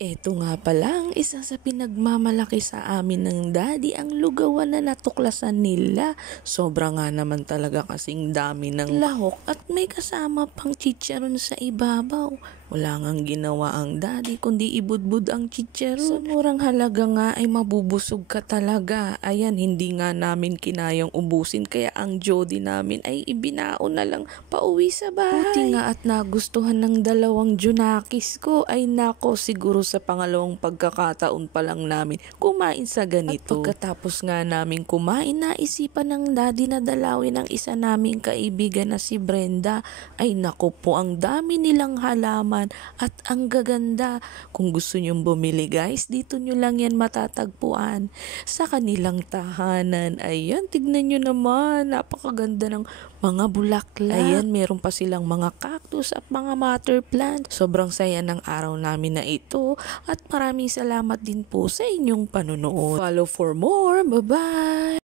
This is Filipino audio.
Eto nga pala ang isa sa pinagmamalaki sa amin ng daddy, ang lugawan na natuklasan nila. Sobra nga naman talaga kasing dami ng lahok at may kasama pang chicharon sa ibabaw. Wala ngang ginawa ang daddy kundi ibudbud ang chicharon. Sa murang halaga nga ay mabubusog ka talaga. Ayan, hindi nga namin kinayang ubusin kaya ang Jody namin ay ibinaon na lang pauwi sa bahay. Buti nga at nagustuhan ng dalawang Junakis ko. Ay nako, siguro sa pangalawang pagkakataon pa lang namin kumain sa ganito. At pagkatapos nga namin kumain, naisipan ng daddy na dalawin ang isa naming kaibigan na si Brenda. Ay nako po, ang dami nilang halaman at ang gaganda. Kung gusto nyong bumili guys, dito nyo lang yan matatagpuan sa kanilang tahanan. Ayan, tignan nyo naman, napakaganda ng mga bulaklak. Ayan, meron pa silang mga cactus at mga water plant. Sobrang saya ng araw namin na ito at maraming salamat din po sa inyong panonood. Follow for more. Bye-bye!